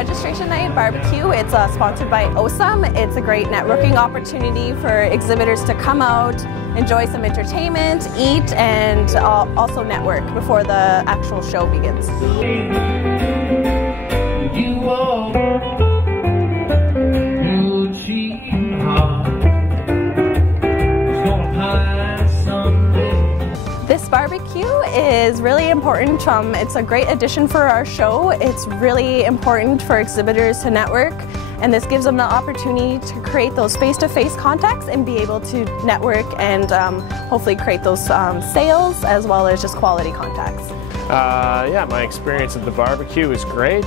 Registration Night Barbecue. It's sponsored by OSUM. It's a great networking opportunity for exhibitors to come out, enjoy some entertainment, eat, and also network before the actual show begins. This barbecue is really important. It's a great addition for our show. It's really important for exhibitors to network, and this gives them the opportunity to create those face-to-face contacts and be able to network and hopefully create those sales as well as just quality contacts. Yeah, my experience at the barbecue was great.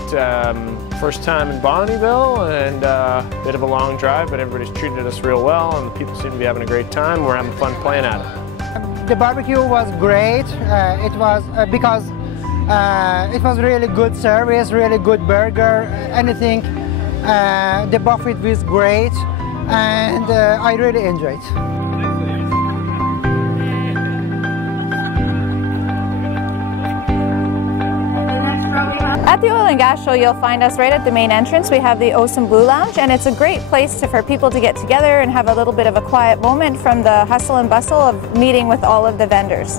First time in Bonnyville, and a bit of a long drive, but everybody's treated us real well and the people seem to be having a great time. We're having fun playing at it. The barbecue was great. It was because it was really good service, really good burger, anything. The buffet was great, and I really enjoyed. At the Oil and Gas Show, you'll find us right at the main entrance. We have the OSUM Blue Lounge, and it's a great place for people to get together and have a little bit of a quiet moment from the hustle and bustle of meeting with all of the vendors.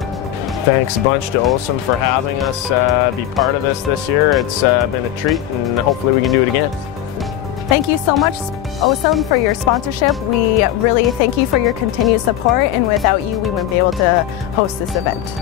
Thanks a bunch to OSUM for having us be part of this year. It's been a treat, and hopefully we can do it again. Thank you so much, OSUM, for your sponsorship. We really thank you for your continued support, and without you, we wouldn't be able to host this event.